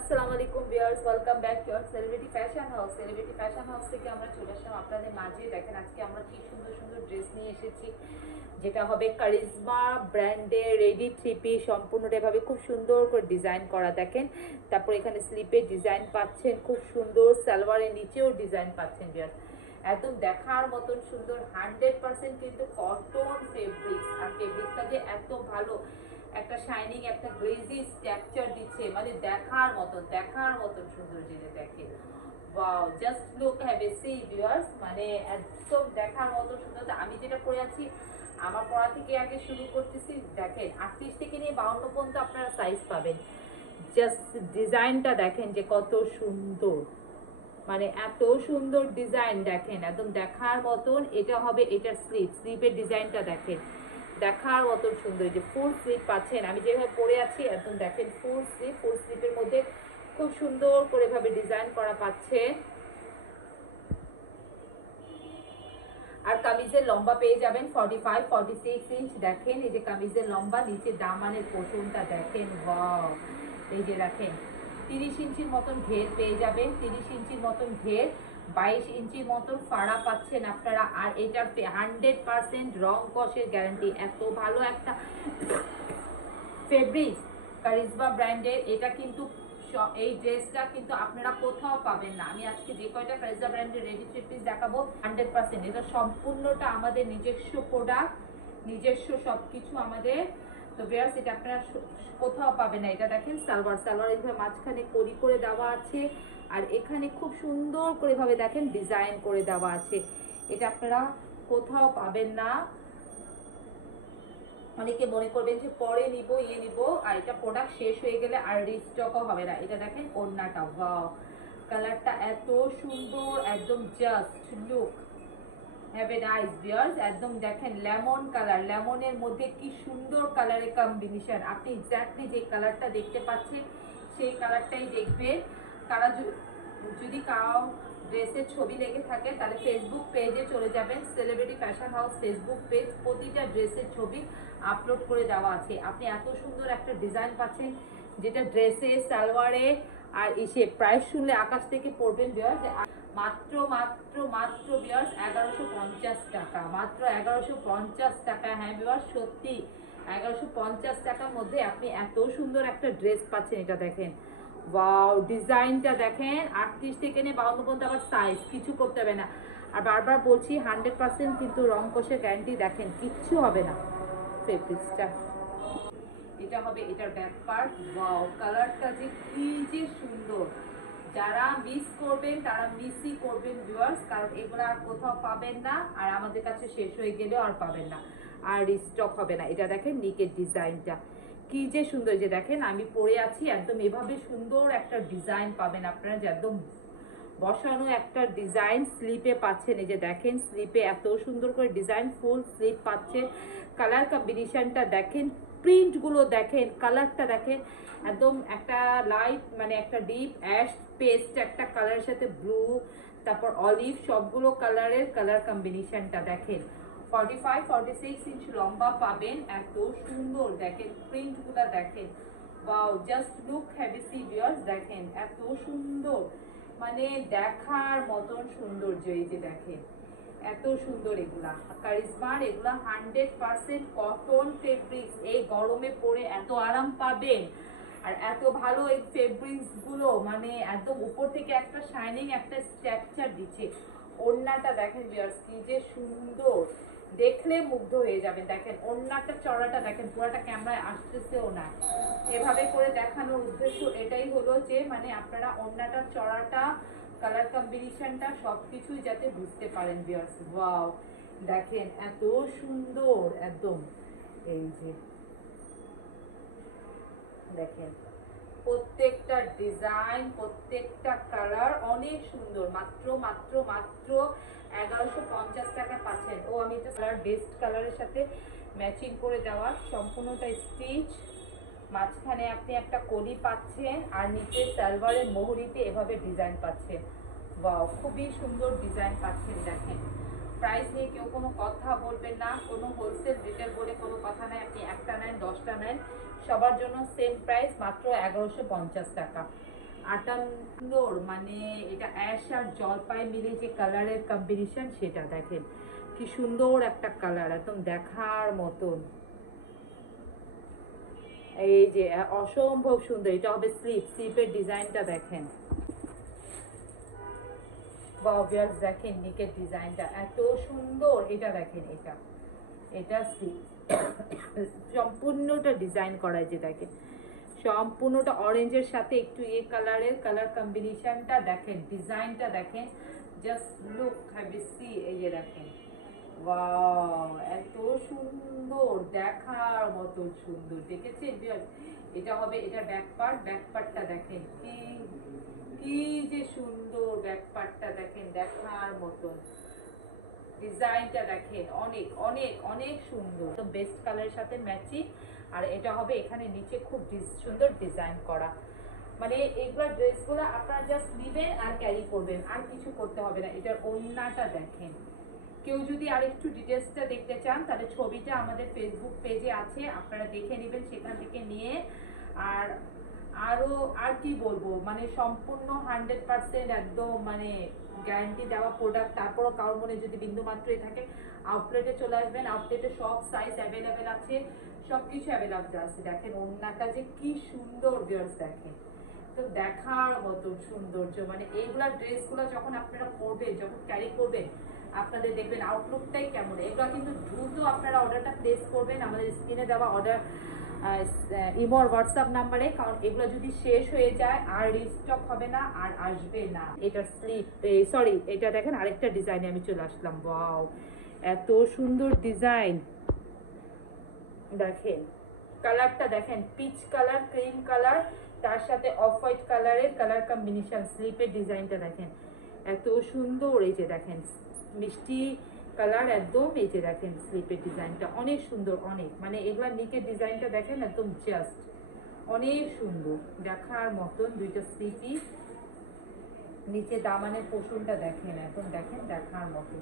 আসসালামু আলাইকুম viewers, welcome back to our celebrity fashion house. Celebrity fashion house থেকে আমরা চলে আসলাম আপনাদের মাঝে। দেখেন আজকে আমরা কি সুন্দর সুন্দর ড্রেস নিয়ে এসেছি, যেটা হবে কারিজমা ব্র্যান্ডের রেডি থ্রি পিস। সম্পূর্ণটা এভাবে খুব সুন্দর করে ডিজাইন করা দেখেন। তারপর এখানে স্লিপের ডিজাইন পাচ্ছেন, খুব সুন্দর সালোয়ারের নিচেও ডিজাইন পাচ্ছেন ভিউয়ার্স। একদম দেখার মতন সুন্দর, 100% কিন্তু কটন ফেব্রিক। আর ফেব্রিকটা যে এত ভালো, একটা শাইনিং, একটা গ্লেজি স্ট্রাকচার দিচ্ছে, মানে দেখার মতন সুন্দর। যেটা দেখে wow, just look, have a see viewers, মানে একদম দেখার মতন সুন্দর। আমি যেটা পরে আছি, আমার পড়া থেকে আগে শুরু করতেছি। দেখেন 38 থেকে নিয়ে 52 পর্যন্ত আপনারা সাইজ পাবেন। জাস্ট ডিজাইনটা দেখেন যে কত সুন্দর, মানে এত সুন্দর ডিজাইন দেখেন, একদম দেখার মতন। এটা হবে এটার স্লিপের ডিজাইনটা দেখেন, দেখার মতন সুন্দর। যে ফুল স্লিপ পাচ্ছেন, আমি যেভাবে পরে আছি একদম দেখেন ফুল স্লিপের মধ্যে খুব সুন্দর করে ভাবে ডিজাইন করা পাচ্ছে। আর কামিজের লম্বা পেয়ে যাবেন 45-46 ইঞ্চ। দেখেন এই যে কামিজের লম্বা, নিচে দামানের পোষণটা দেখেন, ওয়াও। এই যে দেখেন 30 ইঞ্চির মতন ঘের পেয়ে যাবেন, 30 ইঞ্চির মতন ঘের, 22 ইঞ্চির মতন ফাড়া পাচ্ছেন আপনারা। আর এটার 100% রং কষের গ্যারান্টি। এত ভালো একটা ফেব্রিক কারিজমা ব্র্যান্ডের। এটা কিন্তু এই ড্রেসটা কিন্তু আপনারা কোথাও পাবেন না। আমি আজকে যে কয়টা কারিজমা ব্র্যান্ডের রেডি থ্রি পিস দেখাবো, 100% এটা সম্পূর্ণটা আমাদের নিজস্ব প্রোডাক্ট, নিজস্ব সবকিছু আমাদের। তো ভিউয়ার্স, এটা আপনারা কোথাও পাবেন না। এটা দেখেন সালোয়ার এইভাবে মাঝখানে কড়ি করে দেওয়া আছে, আর এখানে খুব সুন্দর করে ভাবে দেখেন ডিজাইন করে দেওয়া আছে। এটা আপনারা কোথাও পাবেন না। অনেকে মনে করবেন যে পরে নিব নিব, আর এটা প্রোডাক্ট শেষ হয়ে গেলে আর রিস্টকও হবে না। এটা দেখেন ওড়নাটা, ওয়াও, কালারটা এত সুন্দর, একদম just look, have a nice viewers. একদম দেখেন লেমন কালার, লেমনের মধ্যে কি সুন্দর কালারের কম্বিনেশন। আপনি এক্স্যাক্টলি যে কালারটা দেখতে পাচ্ছেন সেই কালারটাই দেখবেন। তারা যদি কারো ড্রেসের ছবি লেগে থাকে তাহলে ফেসবুক পেজে চলে যাবেন, celebrity fashion house Facebook page, প্রতিটা ড্রেসের ছবি আপলোড করে দেওয়া আছে। আপনি এত সুন্দর একটা ডিজাইন পাচ্ছেন, যেটা ড্রেসে, সালোয়ারে আর এসে প্রাইস শুনলে আকাশ থেকে পড়বেন ভিউয়ার্স। মাত্র মাত্র মাত্র ভিউয়ার্স 1150 টাকা, মাত্র 1150 টাকা। হ্যাঁ ভিউয়ার্স, সত্যি 1150 টাকার মধ্যে আপনি এত সুন্দর একটা ড্রেস পাচ্ছেন। এটা দেখেন, ওয়াও, ডিজাইনটা দেখেন। 38 থেকে নিয়ে 52 পর্যন্ত আবার সাইজ, কিছু করতে হবে না। আর বারবার বলছি 100% কিন্তু রং কষের গ্যারান্টি। দেখেন কিচ্ছু হবে না ফেব্রিক্সটা। এটা হবে এটার ব্যাক পার্ট, ওয়াও, কালারটা যে কি যে সুন্দর। যারা মিস করবেন তারা মিসই করবেন ভিউয়ার্স, কারণ এগুলো আর কোথাও পাবেন না, আর আমাদের কাছে শেষ হয়ে গেলেও আর পাবেন না, আর রিস্টক হবে না। এটা দেখেন নিকের ডিজাইনটা কি যে সুন্দর। যে দেখেন আমি পরে আছি, একদম এভাবে সুন্দর একটা ডিজাইন পাবেন আপনারা, যে একদম বসানো একটা ডিজাইন স্লিপে পাচ্ছেন। এই যে দেখেন স্লিপে এত সুন্দর করে ডিজাইন, ফুল স্লিপ পাচ্ছেন। কালার কম্বিনেশনটা দেখেন, প্রিন্ট গুলো দেখেন, কালারটা দেখেন, একদম একটা লাইট, মানে একটা ডিপ অ্যাশ পেস্ট একটা কালারের সাথে ব্লু, তারপর অলিভ, সবগুলো কালারের কালার কম্বিনেশনটা দেখেন। 45-46 ইঞ্চ লম্বা পাবেন, এত সুন্দর দেখেন প্রিন্ট গুলা দেখেন, wow, just look, have a see viewers. দেখেন এত সুন্দর, মানে দেখার মতন সৌন্দর্য। এই যে দেখেন এত সুন্দর এগুলা কারিজমার, এগুলা 100% কটন ফেব্রিক্স। এই গরমে পরে এত আরাম পাবেন, আর এত ভালো এই ফেব্রিক্স গুলো, মানে একদম উপর থেকে একটা শাইনিং, একটা স্ট্রাকচার দিচ্ছে। ওড়নাটা দেখেন ভিউয়ার্স কি যে সুন্দর, দেখলে মুগ্ধ হয়ে যাবে। দেখেন ওড়নাটা চড়াটা দেখেন, পুরাটা ক্যামেরায় আসতেছেও না। এভাবে করে দেখানোর উদ্দেশ্য এটাই হলো যে মানে আপনারা ওড়নাটার চড়াটা, কালার কম্বিনেশনটা সবকিছুই যাতে বুঝতে পারেন ভিউয়ার্স। ওয়াও, দেখেন এত সুন্দর একদম। এই যে দেখেন প্রত্যেকটা ডিজাইন, প্রত্যেকটা কালার অনেক সুন্দর। মাত্র মাত্র মাত্র 1150 টাকা পাচ্ছেন। ও আমি তো কালার বেস্ট কালারের সাথে ম্যাচিং করে দেওয়া, সম্পূর্ণটা স্টিচ, মাঝখানে আপনি একটা কলি পাচ্ছেন, আর নিচে সালোয়ারের মোহরিতে এভাবে ডিজাইন পাচ্ছেন। ওয়াও, খুবই সুন্দর ডিজাইন পাচ্ছেন। দেখেন প্রাইস নিয়ে কেউ কোনো কথা বলবেন না, কোনো হোলসেল রিটেল বলে কোনো কথা নাই। আপনি একটা নেন 10টা নেন, সবার জন্য সেম প্রাইস, মাত্র 1150 টাকা। 58, মানে এটা অ্যাশ আর জলপাই মিলে যে কালারের কম্বিনেশন সেটা দেখেন কি সুন্দর একটা কালার, একদম দেখার মতন। এই যে অসম্ভব সুন্দর, এটা হবে স্লিপের ডিজাইনটা দেখেন। ভিউয়ার্স দেখেন নিকের ডিজাইনটা এত সুন্দর, এটা দেখেন, এটা সম্পূর্ণটা ডিজাইন করা, যে দেখেন সম্পূর্ণটা অরেঞ্জের সাথে একটু কালারের কালার কম্বিনেশনটা দেখেন, ডিজাইনটা দেখেন, just look have you see. এই যে দেখেন, ওয়াও এত সুন্দর, দেখার মতো সুন্দর, দেখেছেন ভিউয়ার্স? এটা হবে, এটা ব্যাক পার্টটা দেখেন কি কি যে সুন্দর, ব্যাক পার্টটা দেখেন দেখার মতন, ডিজাইনটা দেখেন অনেক অনেক অনেক সুন্দর, তো বেস্ট কালারের সাথে ম্যাচিং। আর এটা হবে এখানে নিচে খুব সুন্দর ডিজাইন করা, মানে এগুলা ড্রেসগুলো আপনারা জাস্ট নেবেন আর ক্যারি করবেন, আর কিছু করতে হবে না। এটার ওড়নাটা দেখেন, কেউ যদি আরেকটু ডিটেলসটা দেখতে চান তাহলে ছবিটা আমাদের ফেসবুক পেজে আছে, আপনারা দেখে নেবেন সেখান থেকে নিয়ে। আর আরো আর কি বলবো, মানে সম্পূর্ণ 100% একদম মানে গ্যারান্টি দেওয়া প্রোডাক্ট। তারপরও কারোর মনে যদি বিন্দু মাত্রই থাকে, আউটলেটে চলে আসবেন, আউটলেটে সব সাইজ অ্যাভেলেবেল আছে, সবকিছু অ্যাভেলেবেল আছে। দেখেন ওড়নাটা যে কি সুন্দর ভিউয়ার্স, দেখেন তো দেখার মতো সৌন্দর্য, মানে এইগুলা ড্রেসগুলো যখন আপনারা পরবেন, যখন ক্যারি করবেন, আপনাদের দেখবেন আউটলুকটাই কেমন। এগুলো কিন্তু দ্রুত আপনারা অর্ডারটা প্লেস করবেন আমাদের স্ক্রিনে দেওয়া অর্ডার ইমো আর হোয়াটসঅ্যাপ নাম্বারে, কারণ এগুলো যদি শেষ হয়ে যায় আর রিস্টক হবে না, আর আসবে না। এটা স্লিপ, সরি এটা দেখেন আরেকটা ডিজাইনে আমি চলে আসলাম। ওয়াও এত সুন্দর ডিজাইন, দেখেন কালারটা দেখেন, পিচ কালার, ক্রিম কালার, তার সাথে অফ হোয়াইট কালারের কালার কম্বিনেশন, স্লিপের ডিজাইনটা দেখেন এত সুন্দর। এই যে দেখেন মিষ্টি কালার একদম, এই যে দেখেন স্লিপের ডিজাইনটা অনেক সুন্দর, অনেক মানে এগুলা নিকের ডিজাইনটা দেখেন একদম জাস্ট অনেক সুন্দর, দেখার মতন। দুইটা স্লিপই, নিচে দামানের পোষণটা দেখেন একদম, দেখেন দেখার মতন।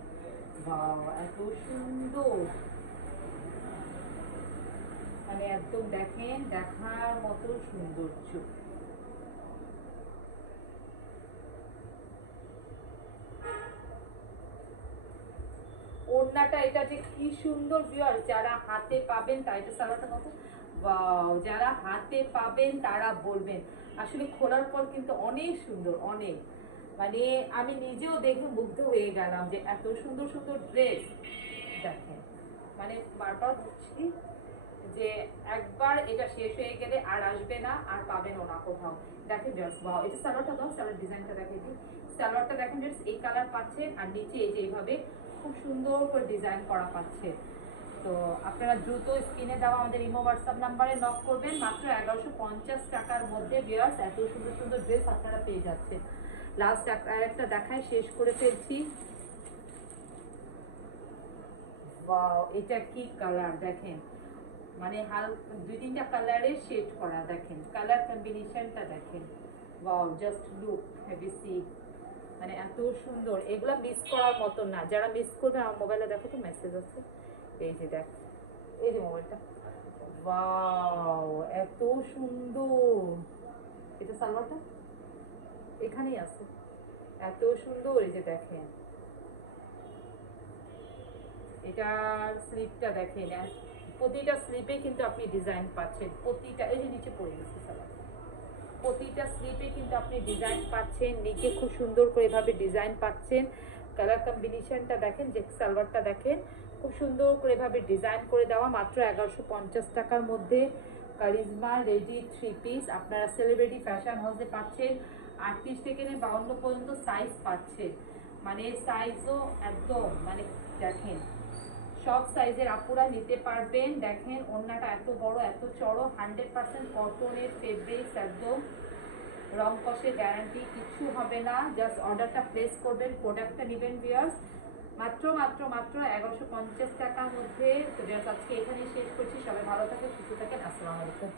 ওয়াও এত সুন্দর, মানে একদম দেখেন দেখার মতো সৌন্দর্য। ওড়নাটা এটা যে কি সুন্দর ভিউয়ার, যারা হাতে পাবেন তাই তো সালাটা কত, ওয়াও যারা হাতে পাবেন তারা বলবেন, আসলে খোলার পর কিন্তু অনেক সুন্দর, অনেক মানে আমি নিজেও দেখে মুগ্ধ হয়ে গেলাম যে এত সুন্দর সুন্দর ড্রেস দেখেন। মানে বারবার বলছি যে একবার এটা শেষ হয়ে গেলে আর আসবে না, আর পাবেনও না কোথাও। দেখেন জাস্ট ওয়াও, এটা সালোয়ারটা দাও, সালোয়ার ডিজাইনটা দেখে দিই। সালোয়ারটা দেখেন জাস্ট এই কালার পাচ্ছেন, আর নিচে এই যে এইভাবে খুব সুন্দর করে ডিজাইন করা পাচ্ছে। তো আপনারা দ্রুত স্ক্রিনে দেওয়া আমাদের ইমো হোয়াটসঅ্যাপ নাম্বারে নক করবেন, মাত্র 1150 টাকার মধ্যে ভিউয়ার্স এত সুন্দর সুন্দর ড্রেস আপনারা পেয়ে যাচ্ছেন। লাস্ট একটা দেখায় শেষ করে ফেলছি। ওয়াও এটা কি কালার দেখেন, মানে দুই তিনটা কালারের শেড করা, দেখেন কালার কম্বিনেশনটা দেখেন। Wow just look have you see, মানে এত সুন্দর, এগুলা মিস করার মতো না। যারা মিস করবে আমার মোবাইলে দেখো তো মেসেজ আছে, এই যে দেখ, এই যে মোবাইলটা, ওয়াও এত সুন্দর। এটা সালোয়ারটা এখানেই আছে, এত সুন্দর, এই যে দেখেন এটার স্লিপটা দেখেন, প্রতিটা স্লিপে কিন্তু আপনি ডিজাইন পাচ্ছেন, প্রতিটা এই যে নিচে পড়ে গেছে সালোয়ার, প্রতিটা স্লিপে কিন্তু আপনি ডিজাইন পাচ্ছেন, নিচে খুব সুন্দর করে এভাবে ডিজাইন পাচ্ছেন। কালার কম্বিনেশনটা দেখেন, যে সালোয়ারটা দেখেন খুব সুন্দর করে এভাবে ডিজাইন করে দেওয়া, মাত্র 1150 টাকার মধ্যে কারিজমা রেডি 3 পিস আপনারা সেলিব্রিটি ফ্যাশন হাউসে পাচ্ছেন। 38 থেকে 52 পর্যন্ত সাইজ পাচ্ছেন, মানে সাইজও একদম মানে দেখেন সব সাইজের আপুরা নিতে পারবেন। দেখেন ওড়নাটা এত বড় এত চড়ো, 100% কটনের ফেব্রিক্স, একদম রং কষের গ্যারান্টি, কিছু হবে না। জাস্ট অর্ডারটা প্লেস করবেন, প্রোডাক্টটা নেবেন ভিউয়ার্স, মাত্র মাত্র মাত্র 1150 টাকার মধ্যে। তো জাস্ট আজকে এখানেই শেষ করছি, সবাই ভালো থাকেন, সুস্থ থাকেন, আসসালামু আলাইকুম।